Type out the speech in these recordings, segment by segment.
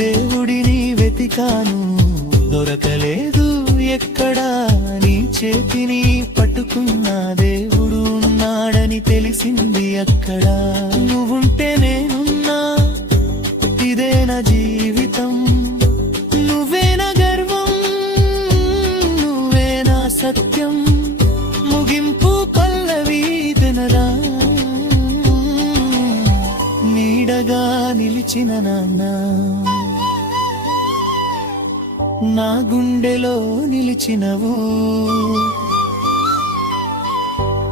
దేవుడిని వెతికాను దొరకలేదు ఎక్కడా, నీ చేతిని పట్టుకున్నా దేవుడు ఉన్నాడని తెలిసింది అక్కడ. నువ్వుంటే నేనున్నా, ఇదే నా జీవితం, నువ్వే నా గర్వం, నువ్వే నా సత్యం. ముగింపు పల్లవి తెనరా, నీడగా నిలిచిన నాన్న, నా గుండెలో నిలిచినవు.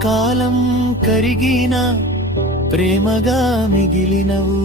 కాలం కరిగిన ప్రేమగా మిగిలినవు.